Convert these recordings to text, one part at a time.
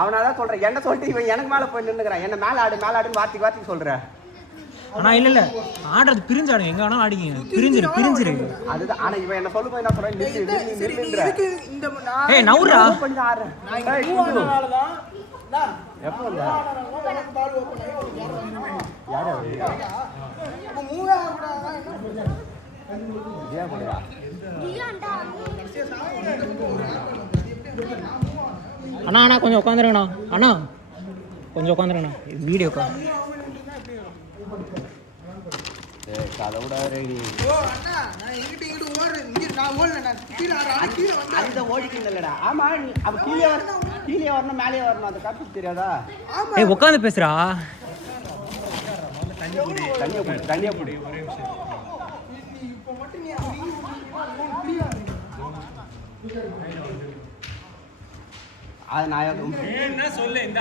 அவனாதான் சொல்றேன். என்ன சொல்லிட்டு இவன் எனக்கு மேல போய் நின்னுக்கிறான். என்ன மேல ஆடுன்னு வார்த்தைக்கு சொல்றேன். ஆனா இல்ல ஆடுறது பிரிஞ்சாடு எங்க வேணாலும் ஆடிங்க. பிரிஞ்சிரு அதுதான். ஆனா இவன் என்ன சொல்லும்போது என்ன சொல்றேன், ஏய் நவுரா கொஞ்சம் ஆடுறேன். எப்போ வந்தா யாரு அண்ணா கொஞ்சம் உட்காந்துருங்கண்ணா. அண்ணா கொஞ்சம் உட்காந்துருங்கண்ணா. வீடியோ உட்காந்து பேசுறா. அது நான் சொல்லு. இந்த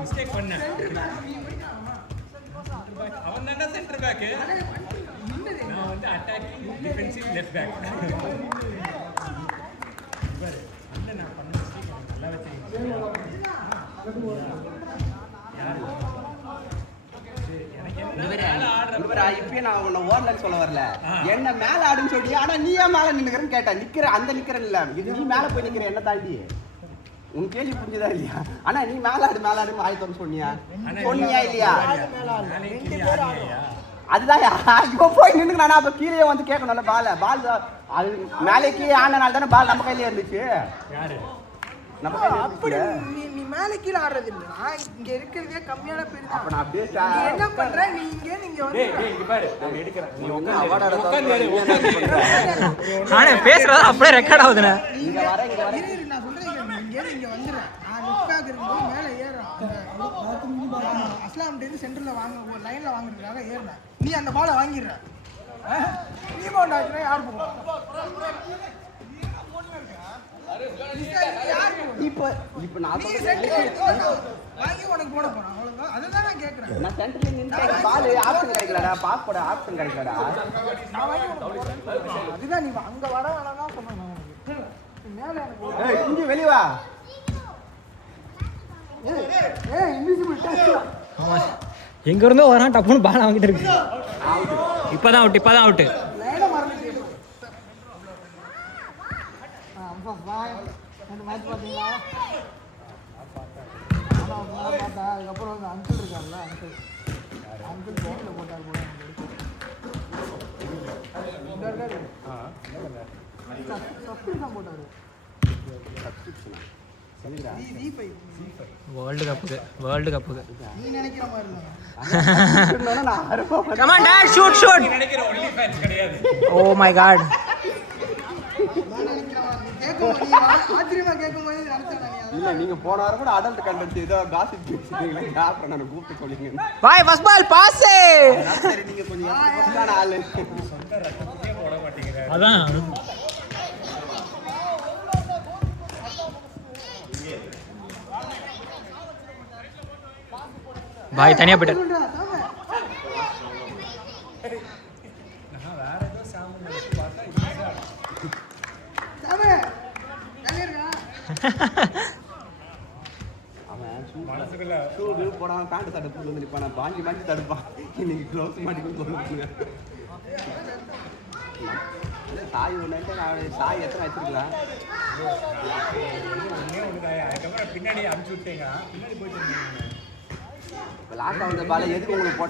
மிஸ்டேக் பண்ண அவன் தானே சென்டர் பேக், நான் வந்து அட்டாக்கிங் டிஃபென்சிவ் லெஃப்ட் பேக். நான் பண்ண மிஸ்டேக் நல்லா வச்சிருக்கேன். இப்பயே நான் உன்னை ஓடலன்னு சொல்ல வரல, என்ன மேல ஆடுன்னு சொல்லி. ஆனா நீ ஏன் மேல நின்னுக்கிறன்னு கேட்டா. நிக்கிறேன் இல்ல, இது நீ மேல போய் நிக்கிற என்ன தாண்டி. உன் கேள்வி புரிஞ்சுதா இல்லையா? ஆனா நீ மேலாடு ஆயத்தம் சொன்னியா இல்லையா? அதுதான் இப்போ போய் நின்னுக்கு. நானா அப்ப கீழே வந்து கேட்கணும்ல. பால் அது மேலே கீழே ஆனனால தானே பால் நம்ம கையில இருந்துச்சு. நம்ம கையில நீ மேலே கீழே ஆடுறது இல்ல, இங்க இருக்கிறதே கம்மியான பேர். அப்ப நான் அப்படியே என்ன பண்ற நீங்க வந்து பாரு நான் எடுக்கிறேன். நீ பேசுறதா அப்படியே ரெக்கார்ட் ஆகுதுண்ணே. இங்க வர நான் சொல்றேன், இங்க வந்துடுறேன். நான் லெஃப்ட் பேக் இருக்கும்போது மேலே ஏறுறேன். அஸ்லாம் டேரி சென்டர்ல வாங்க லைன்ல வாங்குறதுக்காக ஏறினேன். நீ அந்த பாலை வாங்கிடுற. நீ பவுண்ட் ஆச்சுன்னா யார் போகும்? இப்ப நான் வாங்கி உனக்கு போட போறேன். அவ்வளவுதான். அதுதான் நான் கேட்கறேன். நான் சென்டர்ல நின்னு பால் ஆப்ஷன் கிடைக்கலடா, பாஸ் போட ஆப்ஷன் கிடைக்கலடா. நான் வாங்கி போறேன். அதுதான் நீ அங்க வர வேணாம் சொன்னேன் நான் உனக்கு. மேலே ஏய் இங்க வெளிய வா. ஏய் இன்விசிபிள் டச். ஆமா எங்க இருந்தோ வரான். டப்புன்னு பால் வாங்கிட்டு இருக்கு. இப்பதான் அவுட். லைனா மறந்துட்டே. அந்த மேட்ச் பாத்தீங்களா? பார்த்தா அதுக்கப்புறம் வந்து அங்கிள் இருக்கார்ல, அங்கிள் பேட்ல போட்டார் போல. சப்ஸ்கிரிப்ஷன் போட்டாரு. வேர்ல்டு கப்புக்கு நீ நினைக்கிற மாதிரி கம் ஆன் டாட் ஷூட் நினைக்கிற ஒன்லி ஃபேன்ஸ் கிடையாது. Oh my God. இல்ல நீங்க போன வாரம் கூட அடல்ட் கண்டென்ட் ஏதோ காசிப் பேசிட்டீங்களா? அப்புறம் நான் கூப்பிட்டு சொல்லுங்க. Bye first ball boss. சரி நீங்க கொஞ்சம் ஃபர்ஸ்டான ஆளு. சொந்த ரத்தத்தையே போட மாட்டீங்க. அதான் பாய் தனியா போயிட்டு. நான் வேற ஏதோ சாமன் நினைச்சு பார்த்தா ஈஸியா மனசுக்குள்ள ஷூ போடாம பேண்ட் தடுப்பு வந்துருப்பான். பாஞ்சி தடுப்பான். இன்னைக்கு க்ளோஸ் மாட்டிக்கணும்னு சொல்லுங்க. சாய் ஒன்று சாய் எத்தனை வச்சிருக்கலாம். அதுக்கப்புறம் பின்னாடி அனுப்பிச்சு விட்டீங்க. பின்னாடி போயிட்டு லாஸ்டா வந்த பால் எதுக்கு உங்களுக்கு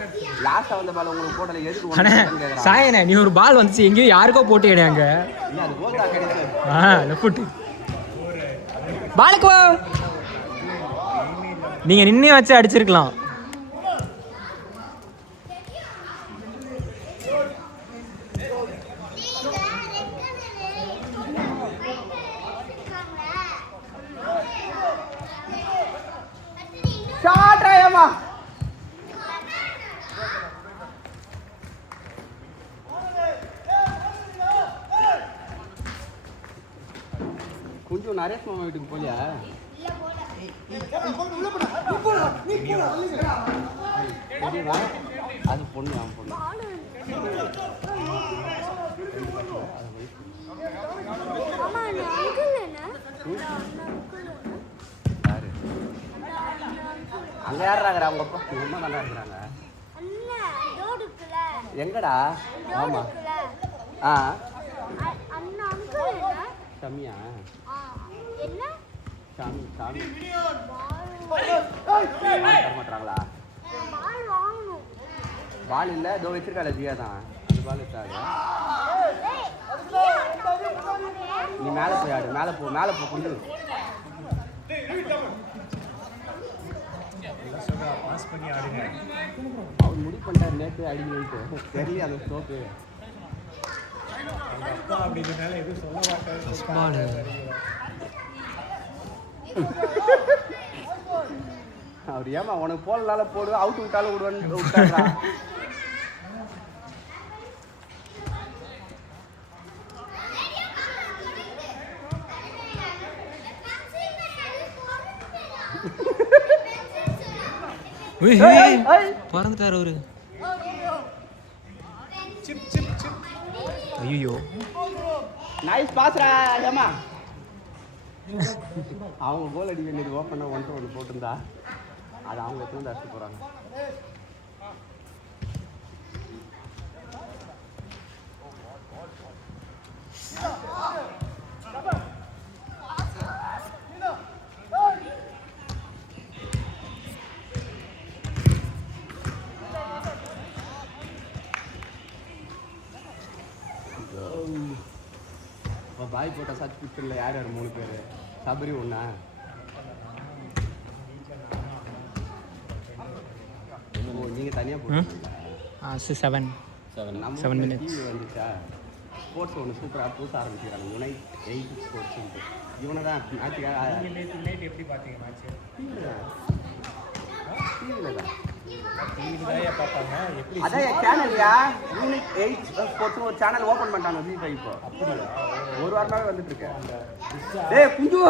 போடல எதுக்கு? சாயனே நீ ஒரு பால் வந்துச்சு எங்கேயோ யாருக்கோ போட்டு கிடையாங்க. அது கோல் தான் கிடையாது. லெஃப்ட் பாலுக்கு நீங்க நின்னே வச்சு அடிச்சிருக்கலாம். ஷாட் ராயமா. கொஞ்சம் நரேஷ் மாமா வீட்டுக்கு போலியா? அது பொண்ணு அவன் பொண்ணு. அங்க யாருறாங்கடா அவங்க அப்பா உங்க அம்மா தானே இருக்கிறாங்க அண்ணா டோர் இருக்குல எங்கடா டோர் ஆமா இருக்குல ஆ அண்ணா அங்கிள் என்ன சமியா என்ன சாமி சாமி பால் தர மாட்டாங்களா பால் வாங்கணும் பால் இல்லை இதோ வச்சிருக்காள ஜியா தான் அந்த பால் இருக்காது நீ மேலே போய் ஆடு மேலே போ கொஞ்சம் பாஸ் பண்ணி ஆடுங்க. அவர் முடிவு பண்ணிட்டார் நேற்று அடிக்கணுன்ட்டு தெரியல அந்த ஸ்டோக்கு எங்க அப்பா அப்படிங்கிறனால எதுவும் சொல்ல மாட்டாரு. பால் அவர் ஏமா உனக்கு போடலால போடு அவுட் விட்டாலும் விடுவான்னு விட்டாரா பறந்துட்டாரு அவரு. ஐயோ நைஸ் பாஸ்ரா ஏமா அவங்க கோல் அடி வேண்டியது ஓப்பனாக 1-1 போட்டிருந்தா அது அவங்க எத்தனை அடிச்சு போகிறாங்க. இப்போ பாய் போட்ட சர்டிஃபிகேட்டில் யார் 3 பேர் சபரி ஒன்றா நீங்கள் தனியாக போட்டீங்களா 7 நம்ம 7 minutes. டிவி வந்துச்சா ஸ்போர்ட்ஸ் ஒன்று சூப்பராக புதுசாக ஆரம்பிச்சுக்கிறாங்க யுனைட் 8 ஸ்போர்ட்ஸ் இவனை தான் நீங்க நேத்து நைட் எப்படி பார்த்தீங்க மேட்ச்? டிவியில் தான் டிவி தான் பார்ப்பாங்க. எப்படி அதான் என் சேனல்யா யூனிட் 8 ஸ்போர்ட்ஸ் ஒரு சேனல் ஓப்பன் பண்ணிட்டாங்க ஜி5 இப்போ அப்படியா? ஒரு வாரமாகவே வந்துட்டு இருக்கேன். டேய் குஞ்சு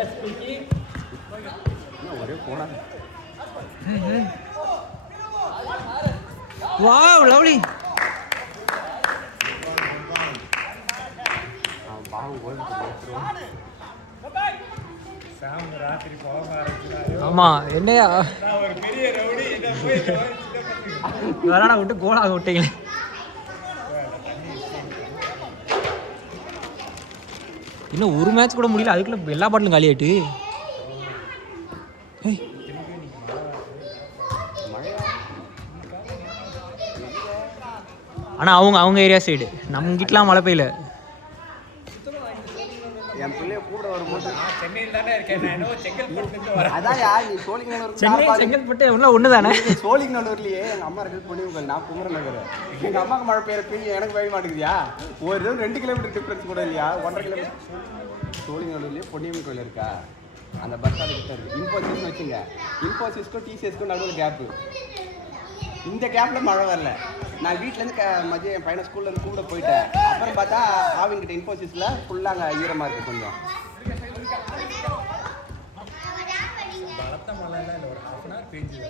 எஸ் ஸ்பீக்கிங். ஒரே போனா வாவ் லவ்லி. அவன் பாவம் கோயிலுக்கு போட்டுருவான். சாம் ராத்திரி போக ஆரம்பிச்சாரு. ஆமா என்னையா நான் ஒரு பெரிய ரவுடி என்ன போய் விளாட விட்டு கோலாக விட்டீங்களே. இன்னும் ஒரு மேட்ச் கூட முடியல அதுக்குள்ள எல்லா பாட்டிலும் காலி ஆயிட்டு. ஆனால் அவங்க ஏரியா சைடு நம்ம கிட்டலாம் மழை பெய்யல. என் பிள்ளைய கூட வரும்போது நான் சென்னையில் தானே இருக்கேன். நான் என்னவோ செங்கல்பட்டுலேருந்து வரேன். அதான் நீ சோழிங்கநல்லூர் சென்னை செங்கல்பட்டு எல்லாம் ஒன்று தானே. சோழிங்கநல்லூர்லயே எங்கள் அம்மா இருக்குது பொன்னியம்கோயில், நான் குமரன் நகர். எங்கள் அம்மாவுக்கு மழை பெய்யறப்ப எனக்கு பெய்ய மாட்டேங்குதியா? ஒரு 2 கிலோமீட்டர் டிஃப்ரென்ஸ் கூட இல்லையா? 1.5 கிலோமீட்டர். சோழிங்கநல்லூர்லேயே பொன்னியம்மன் கோயில் இருக்கா, அந்த பஸ் ஸ்டாண்ட் கிட்ட இருக்கு. இன்ஃபோசிஸ்னு வச்சுங்க, இன்ஃபோசிஸ்க்கும் டிசிஎஸ்க்கும் நடுவில் கேப்பு. இந்த கேப்பில் மழை வரல. நான் வீட்டிலேருந்து மதியம் என் பையனை ஸ்கூல்லேருந்து கூட போயிட்டேன். அப்புறம் பார்த்தா ஆவிங்கிட்ட இன்ஃபோசிஸில் ஃபுல்லாக அங்கே ஈரமாக இருக்குது கொஞ்சம். பலத்த மழைலாம் இல்லை, ஒரு ஹாஃப் அன் ஹவர் பெஞ்சுது.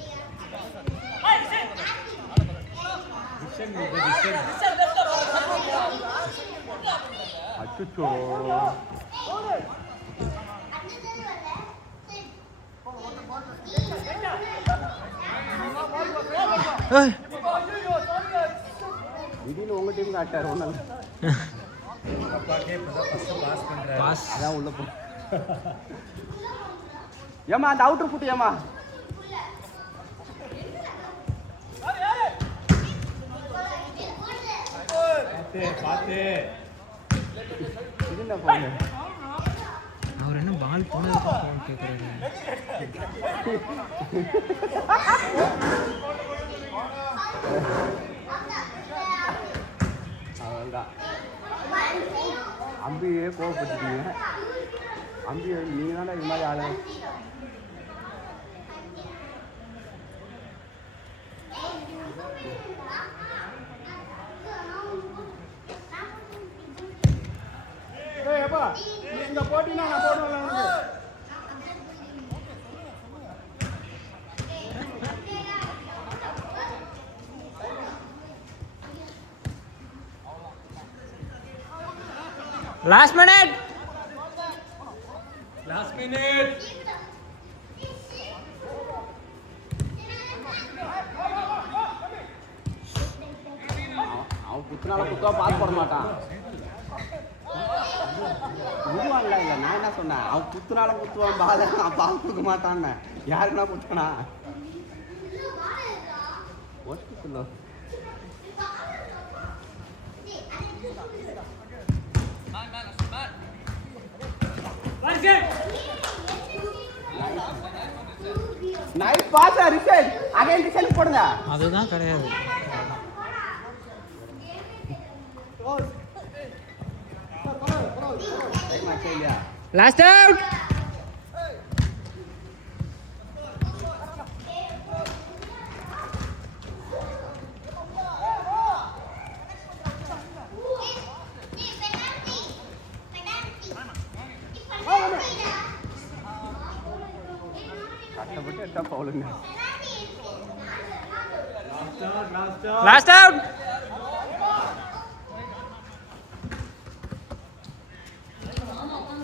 அச்சுச்சோ திடீர்னு உங்கள் டீம் காட்டார் ஒன்றும் அப்பாக்கே இப்போ தான் ஃபஸ்ட்டு பாஸ் பண்ணுறாரு. பாஸ் அதான் உள்ள போ. ஏம்மா அந்த அவுட்டர் ஃபுட் ஏம்மா பார்த்து இது என்ன போகுது? அவர் என்ன பால் போனதுக்கு கேட்குறாரு. அவ்வளோதான். அம்பியே கோவப்பட்டுட்டீங்க. அம்பியை நீங்கள் தானே இது மாதிரி ஆளு. இந்த போட்டினா நான் போடுவேன். Last minute. Last minute. அவன் குத்துனால குத்துவா பாஸ் போட மாட்டான். குருவான்ல இல்லை, நான் என்ன சொன்னேன், அவன் குத்துனால குத்துவான் பால, அவன் பால் கொடுக்க மாட்டான்னு. யாருன்னா குத்துனா ஒட்டு சொல்லு. Night boss result again result போடுங்க. அதுதான் கிடையாது. Last out. கஷ்டப்பட்டு எடுத்தா பவுலுங்க. Last out.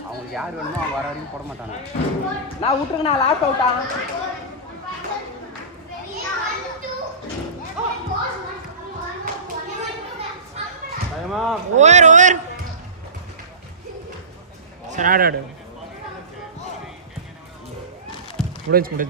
அவங்களுக்கு யார் வேணுமோ அவங்க வர வரைக்கும் போட மாட்டாங்க. நான் விட்டுருங்க, நான் லாஸ்ட் அவுட்டா. ஓவர். சரி ஆடு. முடிஞ்சு.